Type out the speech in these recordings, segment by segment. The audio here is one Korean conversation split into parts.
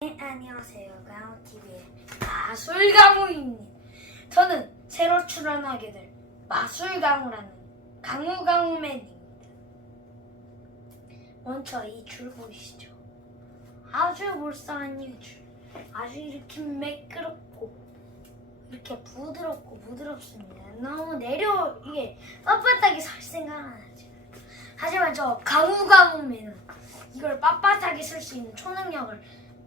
네, 안녕하세요. 강호TV의 마술강우입니다. 저는 새로 출연하게 될 마술강우라는 강우강우맨입니다. 먼저 이 줄 보이시죠? 아주 몰상한 이 줄. 아주 이렇게 매끄럽고 이렇게 부드럽고 부드럽습니다. 너무 내려 이게 빳빳하게 설 생각 안 하죠. 하지만 저 강우강우맨은 이걸 빳빳하게 쓸 수 있는 초능력을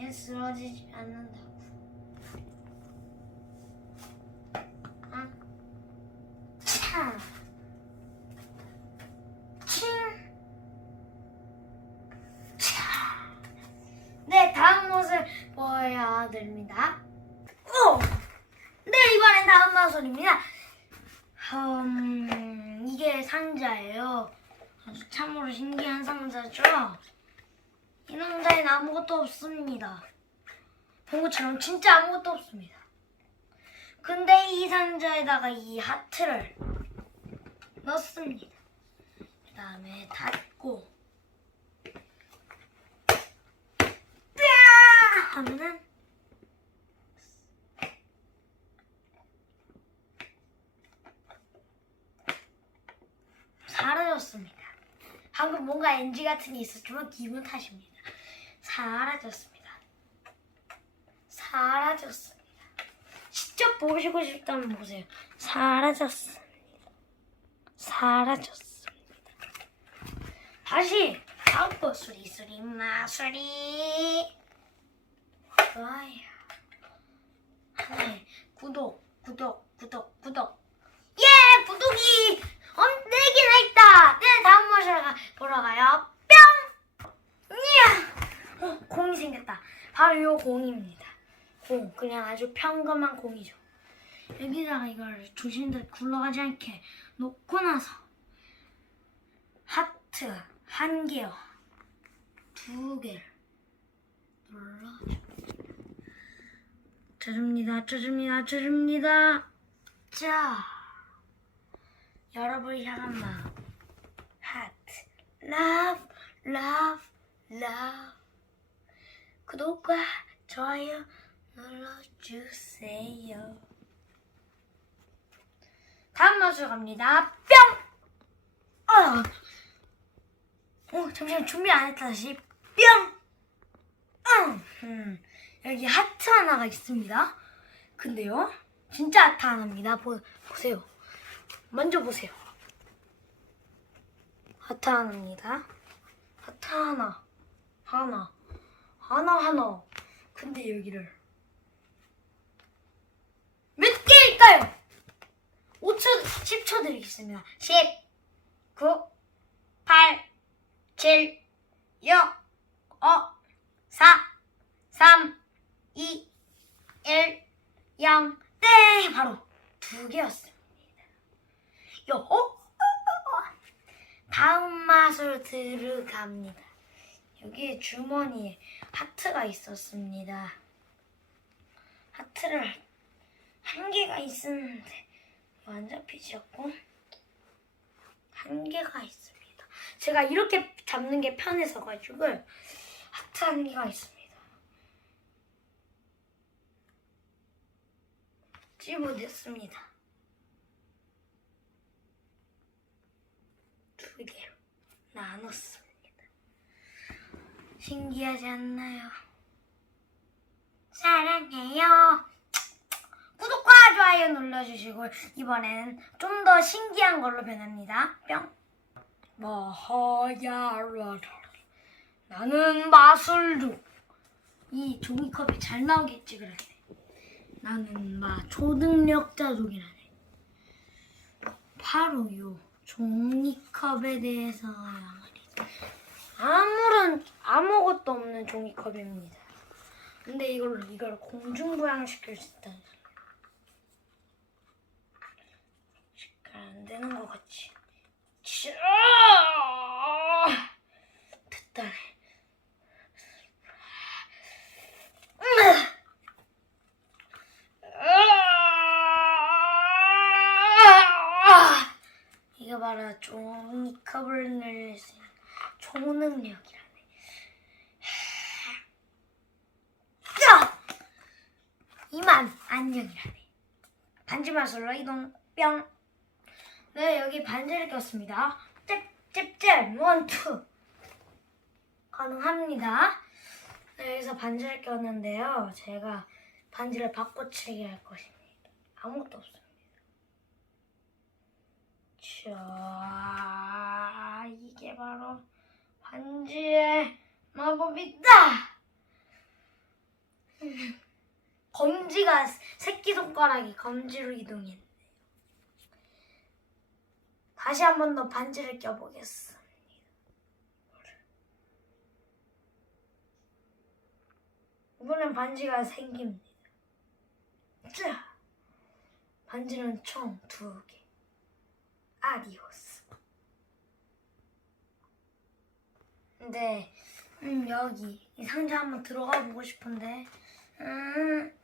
얘 쓰러지지 않는다고. 아. 차. 칭. 차. 네, 다음 모습 보여야 됩니다. 오! 네, 이번엔 다음 마술입니다. 음, 이게 상자예요. 아주 참으로 신기한 상자죠? 이 상자에는 아무것도 없습니다. 본 것처럼 진짜 아무것도 없습니다. 근데 이 상자에다가 이 하트를 넣습니다. 그 다음에 닫고 뾰! 하면은 사라졌습니다. 방금 뭔가 NG 같은 게 있었지만 기분 탓입니다. 사라졌습니다. 사라졌습니다. 직접 보시고 싶다면 보세요. 사라졌습니다. 사라졌습니다. 다시 다음 거 수리 수리 마수리 좋아요. 하나에 구독 구독 구독 구독 예 구독이 엄 4개나 있다. 네 다음 모시러 가 보러 가요. 뿅. 이야. 어, 공이 생겼다. 바로 요 공입니다. 공. 그냥 아주 평범한 공이죠. 여기다가 이걸 조심들 굴러가지 않게 놓고 나서 하트 한 개와 두 개를 눌러줍니다. 쳐줍니다. 쳐줍니다. 쳐줍니다. 자, 여러분을 향한 마음. 하트, love, love, love. 구독과 좋아요 눌러주세요. 다음 마술 갑니다. 뿅! 어, 어 잠시만 준비 안 했다 다시. 뿅! 응, 음, 여기 하트 하나가 있습니다. 근데요, 진짜 하트 하나입니다. 보, 보세요. 먼저 보세요. 하트 하나입니다. 하트 하나, 하나, 하나, 하나. 근데 여기를 몇 개일까요? 5초, 10초 드리겠습니다. 10, 9, 8, 7, 6, 5, 4, 3, 2, 1, 0. 네! 바로 두 개였습니다. 요, 다음 맛으로 들어갑니다. 여기 주머니에 하트가 있었습니다. 하트를 한 개가 있었는데 안 잡히지 않고 한 개가 있습니다. 제가 이렇게 잡는 게 편해서 가지고 하트 한 개가 있습니다. 집어냈습니다. 두 개로 나눴습니다. 신기하지 않나요? 사랑해요. 좋아요 눌러주시고 이번에는 좀더 신기한 걸로 변합니다. 뿅. 마하야라 나는 마술루 이 종이컵이 잘 나오겠지 그래. 나는 마 초능력자 족이라네. 바로 요 종이컵에 대해서 말이죠. 아무런 아무것도 없는 종이컵입니다. 근데 이걸 이걸 공중부양 시킬 수 있다. 시간 안 되는 것 같지. 자, 됐다. 이거 봐라 종이 컵을 늘릴 수 있는 초능력이라네. 자! 이만 안녕이라네. 반지 마술로 이동 뿅. 네 여기 반지를 꼈습니다. 찝찝찝 원투 가능합니다. 네, 여기서 반지를 꼈는데요. 제가 반지를 바꿔치기 할 것입니다. 아무것도 없습니다. 자, 이게 바로 반지의 마법이다. 음, 검지가 새끼 손가락이 검지로 이동했네요. 다시 한 번 더 반지를 껴보겠습니다. 이번엔 반지가 생깁니다. 자, 반지는 총 두 개. 아디오스. 근데 음, 여기 이 상자 한번 들어가 보고 싶은데 음,